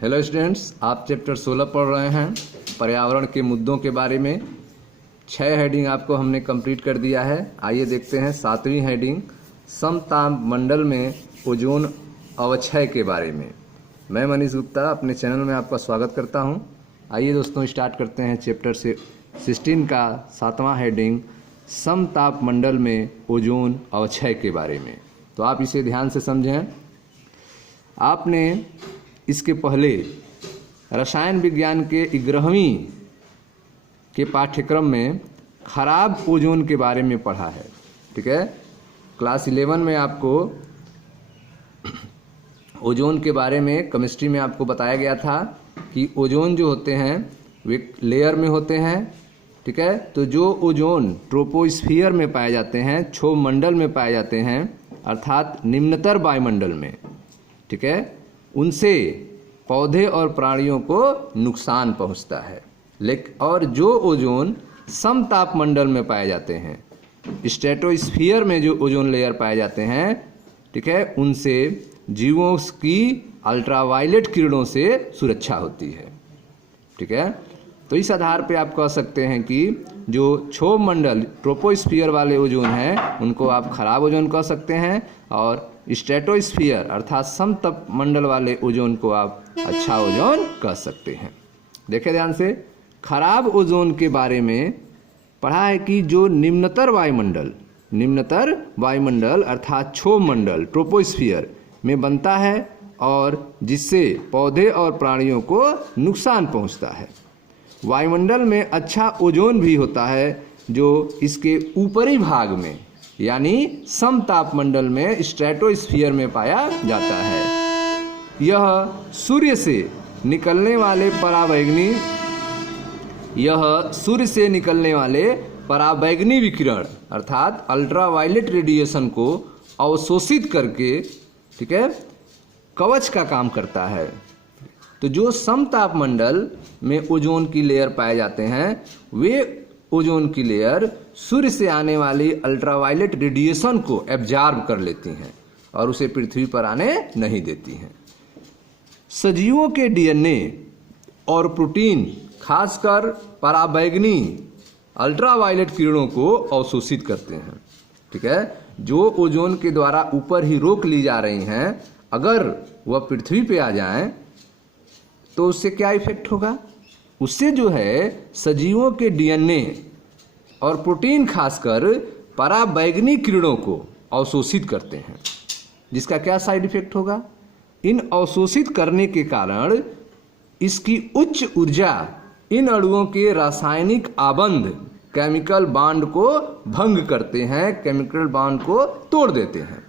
Hello students, आप chapter 16 पढ़ रहे हैं पर्यावरण के मुद्दों के बारे में। 6 हेडिंग आपको हमने कंप्लीट कर दिया है। आइए देखते हैं 7वीं हेडिंग, समताप मंडल में ओजोन अवक्षय के बारे में। मैं मनीष गुप्ता अपने चैनल में आपका स्वागत करता हूं। आइए दोस्तों, स्टार्ट करते हैं चैप्टर 16 का 7वां हेडिंग, समताप मंडल में ओजोन अवक्षय के बारे में। तो आप इसे ध्यान से समझें। आपने इसके पहले रसायन विज्ञान के 11वीं के पाठ्यक्रम में खराब ओजोन के बारे में पढ़ा है। ठीक है, क्लास 11 में आपको ओजोन के बारे में केमिस्ट्री में आपको बताया गया था कि ओजोन जो होते हैं वे लेयर में होते हैं। ठीक है, तो जो ओजोन ट्रोपोस्फियर में पाए जाते हैं, क्षोभ मंडल में पाए जाते हैं, अर्थात निम्नतर वायुमंडल में, ठीक है, उनसे पौधे और प्राणियों को नुकसान पहुंचता है। लेकिन और जो ओजोन समताप मंडल में पाए जाते हैं, स्ट्रेटोस्फियर में जो ओजोन लेयर पाए जाते हैं, ठीक है, उनसे जीवों की अल्ट्रावायलेट किरणों से सुरक्षा होती है। ठीक है, तो इस आधार पे आप कह सकते हैं कि जो क्षोभ मंडल ट्रोपोस्फियर वाले ओजोन हैं उनको आप खराब ओजोन कह सकते हैं, और स्ट्रेटोस्फियर अर्थात समताप मंडल वाले ओजोन को आप अच्छा ओजोन कह सकते हैं। देखें ध्यान से, खराब ओजोन के बारे में पढ़ा है कि जो निम्नतर वायुमंडल अर्थात क्षोभ मंडल ट्रोपोस्फियर में बनता है और जिससे पौधे और प्राणियों को नुकसान पहुंचता है। वायुमंडल में अच्छा ओजोन भी होता है जो इसके ऊपरी भाग में यानी समताप मंडल में स्ट्रेटोस्फियर में पाया जाता है। यह सूर्य से निकलने वाले पराबैंगनी विकिरण अर्थात अल्ट्रावायलेट रेडिएशन को अवशोषित करके, ठीक है, कवच का काम करता है। तो जो समताप मंडल में ओजोन की लेयर पाए जाते हैं, वे ओजोन की लेयर सूर्य से आने वाली अल्ट्रावायलेट रेडिएशन को एब्जॉर्ब कर लेती हैं और उसे पृथ्वी पर आने नहीं देती हैं। सजीवों के डीएनए और प्रोटीन खासकर पराबैंगनी अल्ट्रावायलेट किरणों को अवशोषित करते हैं। ठीक है, जो ओजोन के द्वारा ऊपर ही रोक ली जा रही हैं, अगर वह पृथ्वी पे आ जाएं तो उससे क्या इफेक्ट होगा? उससे जो है सजीवों के डीएनए और प्रोटीन खासकर पराबैंगनी किरणों को अवशोषित करते हैं, जिसका क्या साइड इफेक्ट होगा? इन अवशोषित करने के कारण इसकी उच्च ऊर्जा इन अणुओं के रासायनिक आबंध केमिकल बॉन्ड को भंग करते हैं, केमिकल बॉन्ड को तोड़ देते हैं।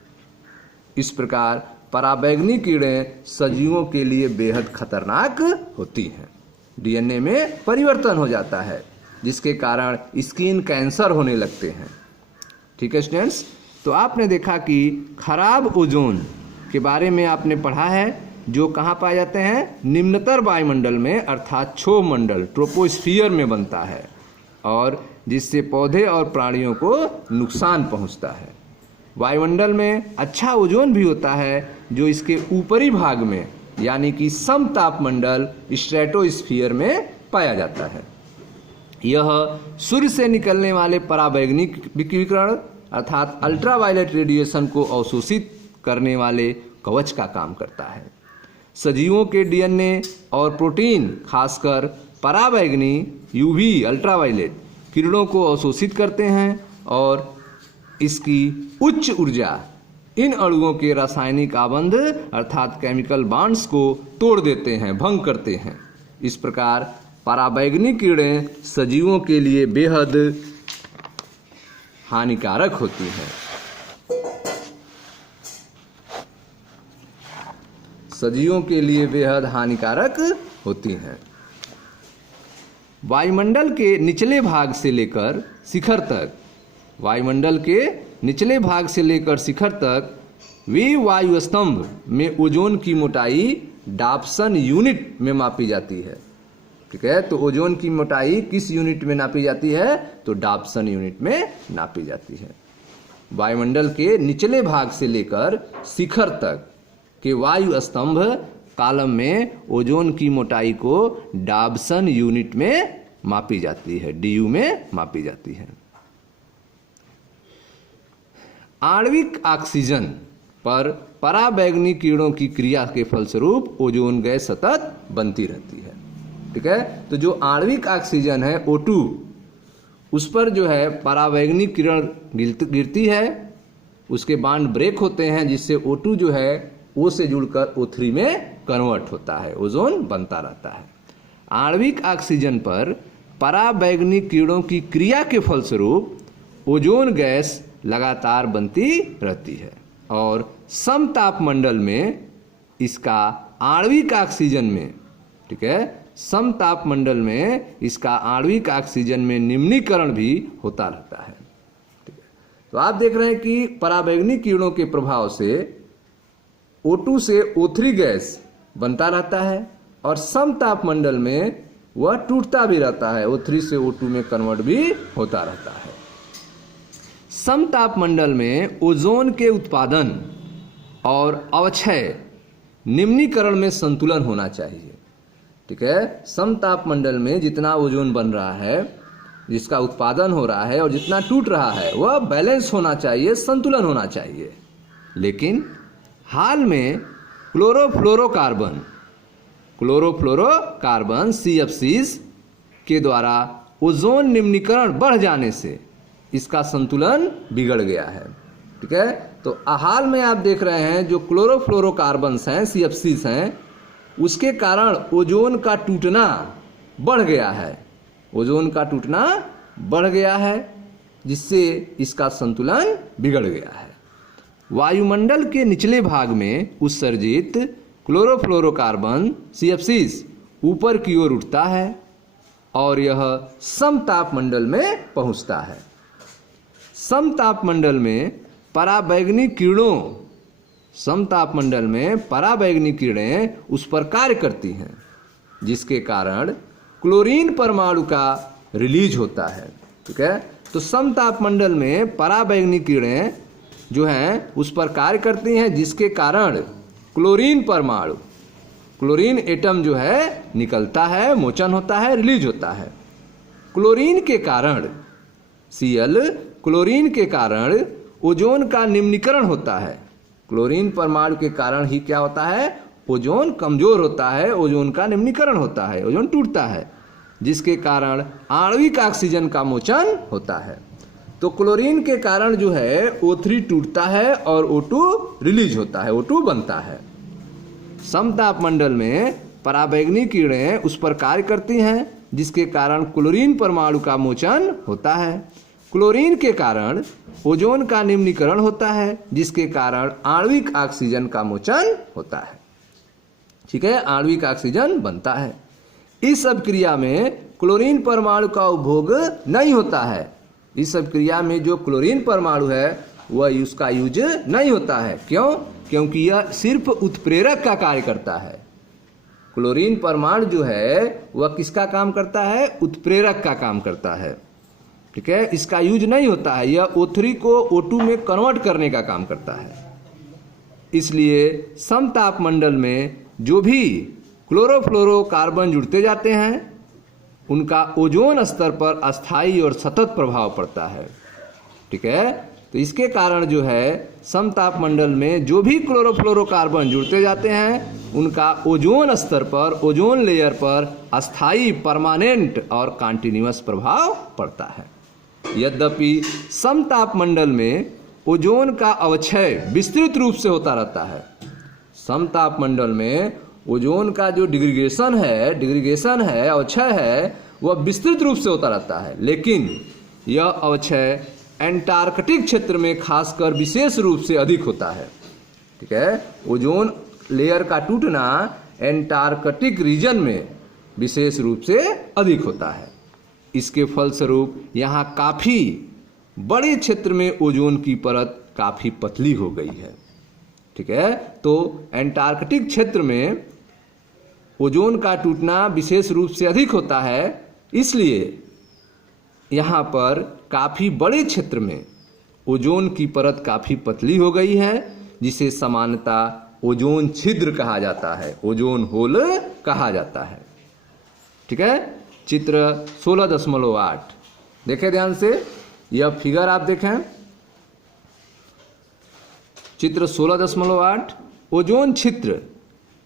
इस प्रकार पराबैंगनी किरणें सजीवों के लिए बेहद खतरनाक होती हैं। डीएनए में परिवर्तन हो जाता है जिसके कारण स्किन कैंसर होने लगते हैं। ठीक है स्टूडेंट्स, तो आपने देखा कि खराब ओजोन के बारे में आपने पढ़ा है जो कहाँ पाए जाते हैं? निम्नतर वायुमंडल में अर्थात क्षोभ मंडल ट्रोपोस्फियर में बनता है और जिससे पौधे और प्राणियों को नुकसान पहुँचता है। वायुमंडल में अच्छा ओजोन भी होता है जो इसके ऊपरी भाग में यानी कि समताप मंडल स्ट्रेटोस्फियर में पाया जाता है। यह सूर्य से निकलने वाले पराबैंगनी विकिरण अर्थात अल्ट्रावायलेट रेडिएशन को अवशोषित करने वाले कवच का काम करता है। सजीवों के डीएनए और प्रोटीन खासकर पराबैंगनी यूवी अल्ट्रावायलेट किरणों को अवशोषित करते हैं और इसकी उच्च ऊर्जा इन अणुओं के रासायनिक आबंध अर्थात केमिकल बॉन्ड्स को तोड़ देते हैं, भंग करते हैं। इस प्रकार पराबैंगनी किरणें सजीवों के लिए बेहद हानिकारक होती हैं। सजीवों के लिए बेहद हानिकारक होती हैं। वायुमंडल के निचले भाग से लेकर शिखर तक, वायुमंडल के निचले भाग से लेकर शिखर तक वे वायु स्तंभ में ओजोन की मोटाई डाप्सन यूनिट में मापी जाती है। ठीक है, तो ओजोन की मोटाई किस यूनिट में नापी जाती है? तो डाप्सन यूनिट में नापी जाती है। वायुमंडल के निचले भाग से लेकर शिखर तक के वायु स्तंभ कॉलम में ओजोन की मोटाई को डाबसन यूनिट में मापी जाती है, डीयू में मापी जाती है। आणविक ऑक्सीजन पर पराबैंगनी किरणों की क्रिया के फलस्वरूप ओजोन गैस सतत बनती रहती है। ठीक है, तो जो आणविक ऑक्सीजन है O2, उस पर जो है पराबैंगनी किरण गिरती है, उसके बांड ब्रेक होते हैं, जिससे O2 जो है O से जुड़कर O3 में कन्वर्ट होता है, ओजोन बनता रहता है। आणविक ऑक्सीजन पर पराबैंगनी किरणों की क्रिया के फलस्वरूप ओजोन गैस लगातार बनती रहती है और समतापमंडल में इसका आणविक ऑक्सीजन में, ठीक है, समतापमंडल में इसका आणविक ऑक्सीजन में निम्नीकरण भी होता रहता है। ठीक है, तो आप देख रहे हैं कि पराबैंगनी किरणों के प्रभाव से O2 से O3 गैस बनता रहता है और समतापमंडल में वह टूटता भी रहता है, O3 से O2 में कन्वर्ट भी होता रहता है। समतापमंडल में ओजोन के उत्पादन और अवक्षय निम्नीकरण में संतुलन होना चाहिए। ठीक है, समतापमंडल में जितना ओजोन बन रहा है, जिसका उत्पादन हो रहा है और जितना टूट रहा है, वह बैलेंस होना चाहिए, संतुलन होना चाहिए। लेकिन हाल में क्लोरोफ्लोरोकार्बन CFCs के द्वारा ओजोन निम्नीकरण बढ़ जाने से इसका संतुलन बिगड़ गया है। ठीक है, तो हाल में आप देख रहे हैं जो क्लोरोफ्लोरोकार्बन्स हैं, CFCs हैं, उसके कारण ओजोन का टूटना बढ़ गया है, ओजोन का टूटना बढ़ गया है, जिससे इसका संतुलन बिगड़ गया है। वायुमंडल के निचले भाग में उत्सर्जित क्लोरोफ्लोरोकार्बन CFCs ऊपर की ओर उठता है और यह समतापमंडल में पहुंचता है। समतापमंडल में पराबैंगनी किरणें उस पर कार्य करती हैं, जिसके कारण क्लोरीन परमाणु का रिलीज होता है। ठीक है, तो समतापमंडल में पराबैंगनी किरणें जो हैं उस पर कार्य करती हैं, जिसके कारण क्लोरीन एटम जो है निकलता है, मोचन होता है, रिलीज होता है। क्लोरीन के कारण क्लोरीन के कारण ओजोन का निम्नीकरण होता है। क्लोरीन परमाणु के कारण ही क्या होता है, ओजोन कमजोर होता है, ओजोन का निम्नीकरण होता है, ओजोन टूटता है, जिसके कारण आणविक ऑक्सीजन का मोचन होता है। तो क्लोरीन के कारण जो है O3 टूटता है और O2 रिलीज होता है, O2 बनता है। समतापमंडल में पराबैंगनी किरणें उस पर कार्य करती हैं, जिसके कारण क्लोरीन परमाणु का मोचन होता है। क्लोरीन के कारण ओजोन का निम्नीकरण होता है, जिसके कारण आणविक ऑक्सीजन का मोचन होता है। ठीक है, आणविक ऑक्सीजन बनता है। इस सब क्रिया में क्लोरीन परमाणु का उपभोग नहीं होता है। इस सब क्रिया में जो क्लोरीन परमाणु है वह उसका यूज नहीं होता है। क्यों? क्योंकि यह सिर्फ उत्प्रेरक का कार्य करता है। क्लोरीन परमाणु जो है वह किसका काम करता है? उत्प्रेरक का काम करता है। ठीक है, इसका यूज नहीं होता है। यह O3 को O2 में कन्वर्ट करने का काम करता है। इसलिए समतापमंडल में जो भी क्लोरोफ्लोरोकार्बन जुड़ते जाते हैं उनका ओजोन स्तर पर अस्थायी और सतत प्रभाव पड़ता है। ठीक है, तो इसके कारण जो है समतापमंडल में जो भी क्लोरोफ्लोरोकार्बन जुड़ते जाते हैं उनका ओजोन स्तर पर, ओजोन लेयर पर अस्थायी, परमानेंट और कंटिन्यूअस प्रभाव पड़ता है। यद्यपि समतापमंडल में ओजोन का अवक्षय विस्तृत रूप से होता रहता है। समतापमंडल में ओजोन का जो डिग्रीगेशन है, अवक्षय है, वह विस्तृत रूप से होता रहता है। लेकिन यह अवक्षय एंटार्कटिक क्षेत्र में खासकर विशेष रूप से अधिक होता है। ठीक है, ओजोन लेयर का टूटना एंटार्कटिक रीजन में विशेष रूप से अधिक होता है। इसके फलस्वरूप यहाँ काफ़ी बड़े क्षेत्र में ओजोन की परत काफ़ी पतली हो गई है। ठीक है, तो एंटार्कटिक क्षेत्र में ओजोन का टूटना विशेष रूप से अधिक होता है, इसलिए यहाँ पर काफ़ी बड़े क्षेत्र में ओजोन की परत काफ़ी पतली हो गई है, जिसे सामान्यतः ओजोन छिद्र कहा जाता है, ओजोन होल कहा जाता है। ठीक है, चित्र 16.8 देखें ध्यान से, यह फिगर आप देखें, चित्र 16.8 ओजोन छिद्र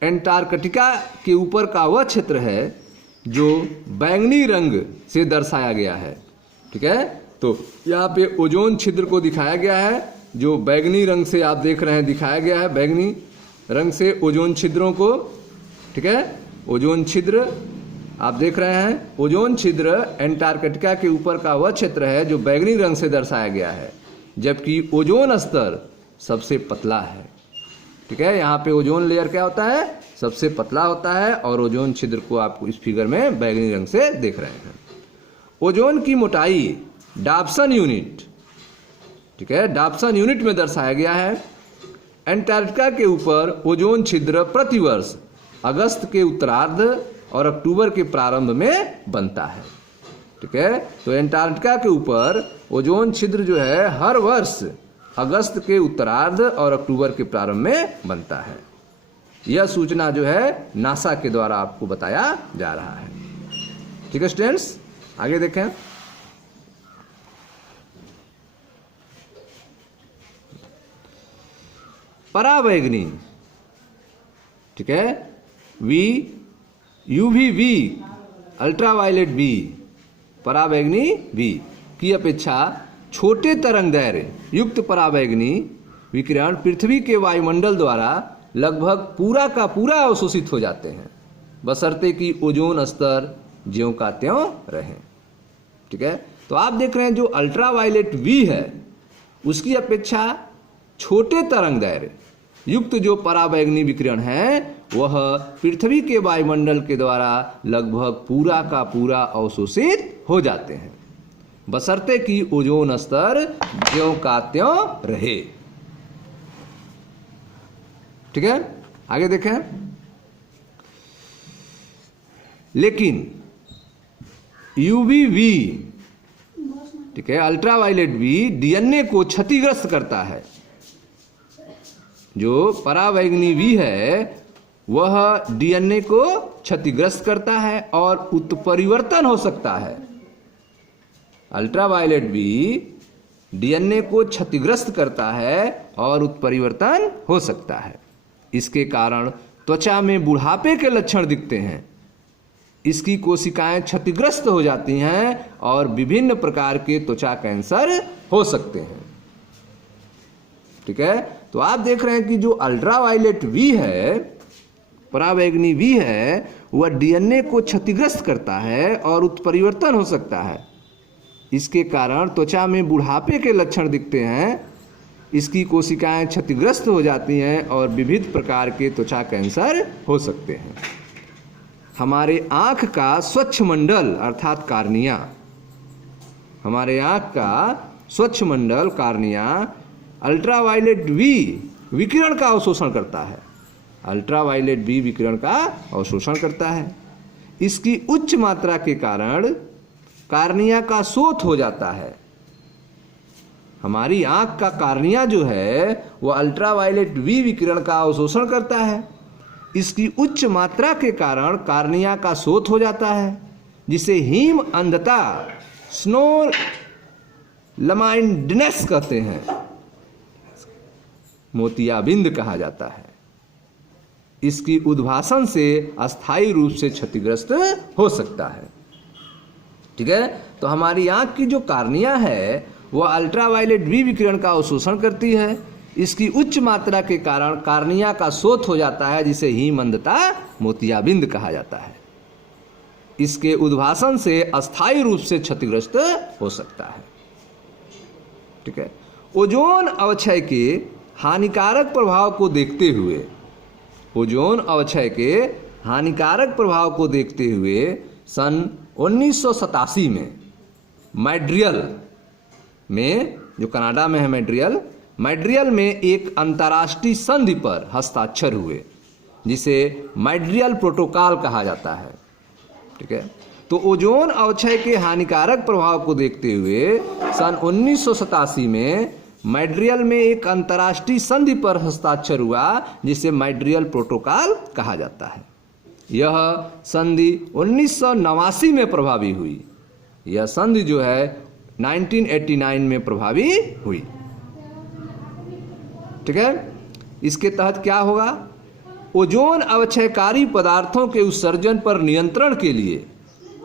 एंटार्कटिका के ऊपर का वह क्षेत्र है जो बैंगनी रंग से दर्शाया गया है। ठीक है, तो यहाँ पे ओजोन छिद्र को दिखाया गया है, जो बैंगनी रंग से आप देख रहे हैं दिखाया गया है, बैंगनी रंग से ओजोन छिद्रों को। ठीक है, ओजोन छिद्र आप देख रहे हैं, ओजोन छिद्र एंटार्कटिका के ऊपर का वह क्षेत्र है जो बैंगनी रंग से दर्शाया गया है, जबकि ओजोन स्तर सबसे पतला है। ठीक है, यहाँ पे ओजोन लेयर क्या होता है, सबसे पतला होता है, और ओजोन छिद्र को आप इस फिगर में बैंगनी रंग से देख रहे हैं। ओजोन की मोटाई डाप्सन यूनिट, ठीक है, डाप्सन यूनिट में दर्शाया गया है। एंटार्कटिका के ऊपर ओजोन छिद्र प्रतिवर्ष अगस्त के उत्तरार्ध और अक्टूबर के प्रारंभ में बनता है। ठीक है, तो एंटार्कटिका के ऊपर ओजोन छिद्र जो है हर वर्ष अगस्त के उत्तरार्ध और अक्टूबर के प्रारंभ में बनता है। यह सूचना जो है नासा के द्वारा आपको बताया जा रहा है। ठीक है स्टूडेंट्स, आगे देखें। पराबैंगनी, ठीक है, यूवी वी, अल्ट्रावायलेट बी, पराबैंगनी बी की अपेक्षा छोटे तरंग दैर्घ्य युक्त पराबैंगनी विकिरण पृथ्वी के वायुमंडल द्वारा लगभग पूरा का पूरा अवशोषित हो जाते हैं, बशर्ते कि ओजोन स्तर ज्यों का त्यों रहे। ठीक है, तो आप देख रहे हैं जो अल्ट्रावायलेट वी है उसकी अपेक्षा छोटे तरंग दैर्घ्य युक्त जो पराबैंगनी विकिरण है वह पृथ्वी के वायुमंडल के द्वारा लगभग पूरा का पूरा अवशोषित हो जाते हैं, बशर्ते कि ओजोन स्तर ज्यों का त्यों रहे। ठीक है, आगे देखें। लेकिन यूवीवी, ठीक है, अल्ट्रावायलेट बी डीएनए को क्षतिग्रस्त करता है। जो पराबैंगनी वी है वह डीएनए को क्षतिग्रस्त करता है और उत्परिवर्तन हो सकता है। अल्ट्रावायलेट बी डीएनए को क्षतिग्रस्त करता है और उत्परिवर्तन हो सकता है। इसके कारण त्वचा में बुढ़ापे के लक्षण दिखते हैं, इसकी कोशिकाएं क्षतिग्रस्त हो जाती हैं और विभिन्न प्रकार के त्वचा कैंसर हो सकते हैं। ठीक है, तो आप देख रहे हैं कि जो अल्ट्रावायलेट वी है, पराबैंगनी वी है, वह डीएनए को क्षतिग्रस्त करता है और उत्परिवर्तन हो सकता है। इसके कारण त्वचा में बुढ़ापे के लक्षण दिखते हैं, इसकी कोशिकाएं क्षतिग्रस्त हो जाती हैं और विविध प्रकार के त्वचा कैंसर हो सकते हैं। हमारे आँख का स्वच्छ मंडल अर्थात कार्निया, हमारे आँख का स्वच्छ मंडल कार्निया अल्ट्रावायलेट वी विकिरण का अवशोषण करता है, अल्ट्रावायलेट बी विकिरण का अवशोषण करता है। इसकी उच्च मात्रा के कारण कार्निया का शोथ हो जाता है। हमारी आंख का कार्निया जो है वह अल्ट्रावायलेट वी विकिरण का अवशोषण करता है। इसकी उच्च मात्रा के कारण कार्निया का शोथ हो जाता है, जिसे हीम अंधता, स्नो लमाइंडनेस कहते हैं, मोतियाबिंद कहा जाता है। इसकी उद्भासन से अस्थायी रूप से क्षतिग्रस्त हो सकता है। ठीक है, तो हमारी आंख की जो कार्निया है वह अल्ट्रावायलेट वी विकिरण का अवशोषण करती है। इसकी उच्च मात्रा के कारण कार्निया का शोथ हो जाता है, जिसे हीम अंधता, मोतियाबिंद कहा जाता है। इसके उद्भासन से अस्थायी रूप से क्षतिग्रस्त हो सकता है। ठीक है, ओजोन अवक्षय के हानिकारक प्रभाव को देखते हुए, ओजोन अवक्षय के हानिकारक प्रभाव को देखते हुए सन 1987 में मॉन्ट्रियल में, जो कनाडा में है मॉन्ट्रियल में एक अंतर्राष्ट्रीय संधि पर हस्ताक्षर हुए, जिसे मॉन्ट्रियल प्रोटोकॉल कहा जाता है। ठीक है, तो ओजोन अवक्षय के हानिकारक प्रभाव को देखते हुए सन 1987 में मॉन्ट्रियल में एक अंतर्राष्ट्रीय संधि पर हस्ताक्षर हुआ जिसे मॉन्ट्रियल प्रोटोकॉल कहा जाता है। यह संधि 1989 में प्रभावी हुई। यह संधि जो है 1989 में प्रभावी हुई। ठीक है, इसके तहत क्या होगा? ओजोन अवक्षयकारी पदार्थों के उत्सर्जन पर नियंत्रण के लिए,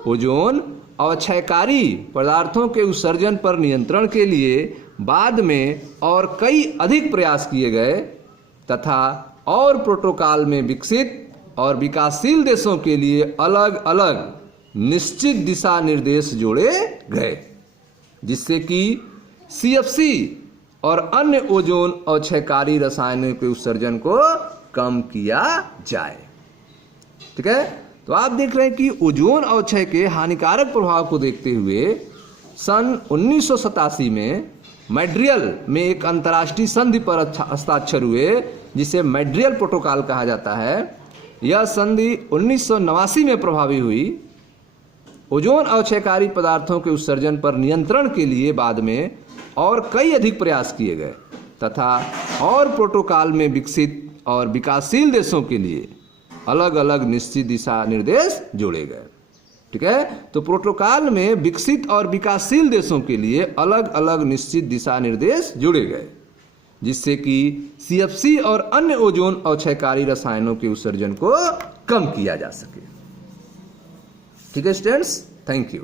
ओजोन अवक्षयकारी पदार्थों के उत्सर्जन पर नियंत्रण के लिए बाद में और कई अधिक प्रयास किए गए तथा और प्रोटोकॉल में विकसित और विकासशील देशों के लिए अलग अलग निश्चित दिशा निर्देश जोड़े गए, जिससे कि CFC और अन्य ओजोन अवक्षयकारी रसायनों के उत्सर्जन को कम किया जाए। ठीक है, तो आप देख रहे हैं कि ओजोन अवक्षय के हानिकारक प्रभाव को देखते हुए सन 1987 में मॉन्ट्रियल में एक अंतर्राष्ट्रीय संधि पर हस्ताक्षर हुए जिसे मॉन्ट्रियल प्रोटोकॉल कहा जाता है। यह संधि 1989 में प्रभावी हुई। ओजोन अवक्षयकारी पदार्थों के उत्सर्जन पर नियंत्रण के लिए बाद में और कई अधिक प्रयास किए गए तथा और प्रोटोकॉल में विकसित और विकासशील देशों के लिए अलग अलग निश्चित दिशा निर्देश जोड़े गए। ठीक है, तो प्रोटोकॉल में विकसित और विकासशील देशों के लिए अलग अलग निश्चित दिशा निर्देश जोड़े गए, जिससे कि CFC और अन्य ओजोन अवक्षयकारी रसायनों के उत्सर्जन को कम किया जा सके। ठीक है स्टूडेंट्स, थैंक यू।